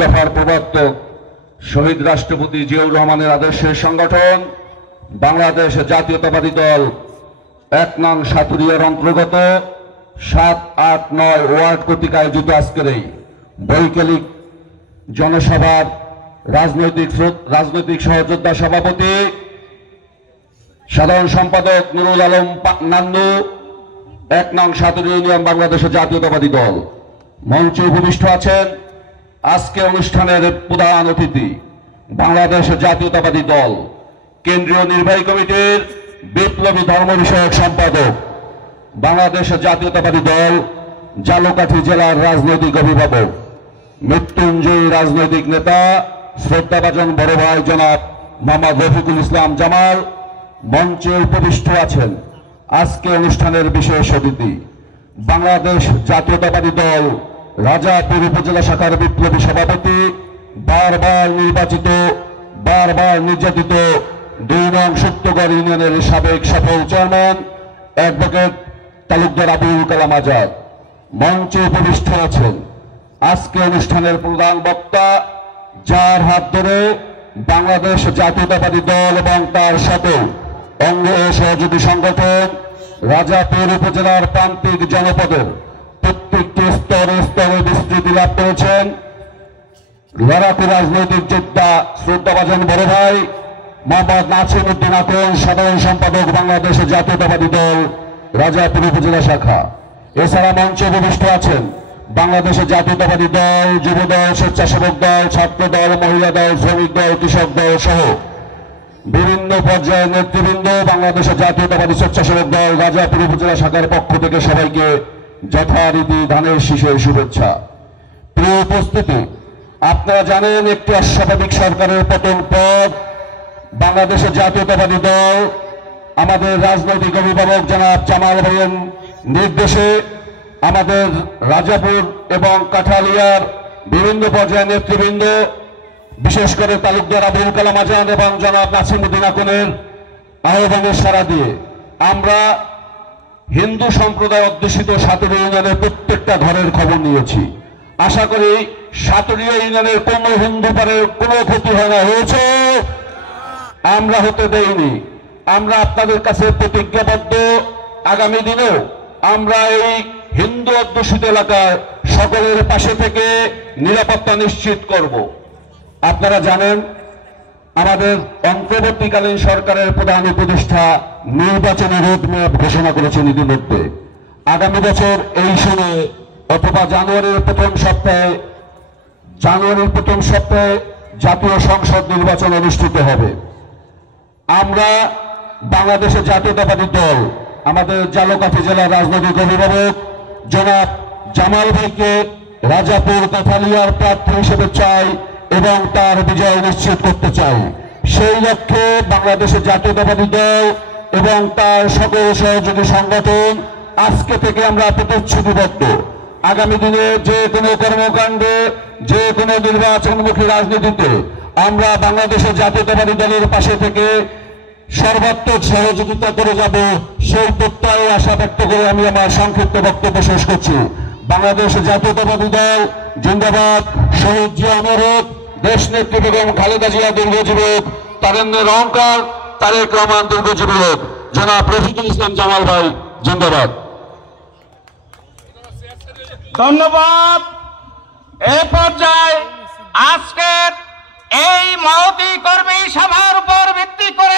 দফার প্রবর্তক শহীদ রাষ্ট্রপতি জিয়াউর রহমানের আদর্শের সংগঠন বাংলাদেশ জাতীয়তাবাদী দল ১ নং সাতুরিয়ার অন্তর্গত ৭-৮-৯ ওয়ার্ড কর্তৃক আয়োজিত আজকের এই বৈকালিক জনসভার রাজনৈতিক সহযোদ্ধা সভাপতি সাধারণ সম্পাদক নুরুল আলম নান্নু, ১ নং সাতুরিয়া ইউনিয়ন বাংলাদেশ জাতীয়তাবাদী দল। মঞ্চে উপবিষ্ট আছেন আজকে অনুষ্ঠানের প্রধান অতিথি বাংলাদেশ জাতীয়তাবাদী দল কেন্দ্রীয় নির্বাহী কমিটির বিপ্লবী ধর্ম বিষয়ক সম্পাদক, বাংলাদেশ জাতীয়তাবাদী দল ঝালকাঠি জেলার রাজনৈতিক অভিভাবক, মৃত্যুঞ্জয়ী রাজনৈতিক নেতা শ্রদ্ধাভাজন বড় ভাই জনাব মোহাম্মদ রফিকুল ইসলাম জামাল। মঞ্চে উপবিষ্ট আছেন আজকে অনুষ্ঠানের বিশেষ অতিথি বাংলাদেশ জাতীয়তাবাদী দল রাজাপুর উপজেলা শাখার বিপ্লবী সভাপতি, বারবার নির্বাচিত, বারবার নির্যাতিত ২ নং সত্যগড় ইউনিয়নের সাবেক সফল চেয়ারম্যান অ্যাডভোকেট তালুকদার আবুল কালাম আজাদ। মঞ্চে উপবিষ্ট আছেন আজকে অনুষ্ঠানের প্রধান বক্তা, যার হাত ধরে বাংলাদেশ জাতীয়তাবাদী দল এবং তার সকল অঙ্গ ও সহযোগী সংগঠন রাজাপুর উপজেলার প্রান্তিক জনপদের প্রত্যেকটি স্তরে স্তরে বিস্তৃতি লাভ করেছেন লড়াকু রাজনৈতিক যোদ্ধা শ্রদ্ধাভাজন বড় ভাই মোহাম্মদ নাসির উদ্দিন আকন, সাধারণ সম্পাদক বাংলাদেশ জাতীয়তাবাদী দল রাজাপুর উপজেলা শাখা। এছাড়া মঞ্চে উপবিষ্ট আছেন বাংলাদেশ জাতীয়তাবাদী দল, যুব দল, স্বেচ্ছাসেবক দল, ছাত্র দল, মহিলা দল, শ্রমিক দল, কৃষক দল সহ বিভিন্ন পর্যায়ের নেতৃবৃন্দ। বাংলাদেশ জাতীয়তাবাদী স্বেচ্ছাসেবক দল রাজাপুর উপজেলা শাখার পক্ষ থেকে সবাইকে যথারীতি ধানের শীষের শুভেচ্ছা। প্রিয় উপস্থিতি, আপনারা জানেন একটি অস্বাভাবিক সরকারের পতন পর বাংলাদেশের জাতীয়তাবাদী দল আমাদের রাজনৈতিক অভিভাবক জনাব জামাল ভাইয়ের নির্দেশে আমাদের রাজাপুর এবং কাঠালিয়ার বিভিন্ন পর্যায়ের নেতৃবৃন্দ, বিশেষ করে তালুকদার আবুল কালাম আজাদ এবং জনাব নাসির উদ্দিন আকনের আহ্বানের সাড়া দিয়ে আমরা হিন্দু সম্প্রদায় অধ্যুষিত সাতুরিয়া ইউনিয়নের প্রত্যেকটা ঘরের খবর নিয়েছি। আশা করি সাতুরিয়া ইউনিয়নের কোনো হিন্দু পারে কোনো ক্ষতি হয় না, হয়েছে আমরা হতে দেইনি। আমরা আপনাদের কাছে প্রতিজ্ঞাবদ্ধ, আগামী দিনেও আমরা এই হিন্দু অধ্যুষিত এলাকার সকলের পাশে থেকে নিরাপত্তা নিশ্চিত করব। আপনারা জানেন আমাদের অন্তর্বর্তীকালীন সরকারের প্রধান উপদেষ্টা নির্বাচনী রোডম্যাপ ঘোষণা করেছেন ইতিমধ্যে। আগামী বছর এই সময়ে অথবা জানুয়ারির প্রথম সপ্তাহে জাতীয় সংসদ নির্বাচন অনুষ্ঠিত হবে। আমরা বাংলাদেশের জাতীয়তাবাদী দল আমাদের ঝালকাঠি জেলার রাজনৈতিক অভিভাবক জনাব জামাল ভাইকে রাজাপুর কাঠালিয়ার প্রার্থী হিসেবে চাই এবং তার বিজয় নিশ্চিত করতে চাই। সেই লক্ষ্যে বাংলাদেশের জাতীয়তাবাদী দল এবং তার সকল সহযোগী সংগঠন আজকে থেকে আমরা প্রতিশ্রুতিবদ্ধ, আগামী দিনে যে কোনো কর্মকাণ্ডে, যে কোনো নির্বাচনমুখী রাজনীতিতে আমরা বাংলাদেশের জাতীয়তাবাদী দলের পাশে থেকে সর্বাত্মক সহযোগিতা করে যাব, সেই প্রত্যয় আশা ব্যক্ত করে আমি আমার সংক্ষিপ্ত বক্তব্য শেষ করছি। বাংলাদেশ জাতীয়তাবাদী দল জিন্দাবাদ। শহীদ জিয়া অমর হোক, দেশ নেত্রী বেগম খালেদা জিয়া দীর্ঘজীবী হোক, তারেন্দ্রের অহংকার তারেক রহমান দীর্ঘজীবী হোক, জনাব রফিকুল ইসলাম জামাল ভাই জিন্দাবাদ। ধন্যবাদ। এ পর্যায়ে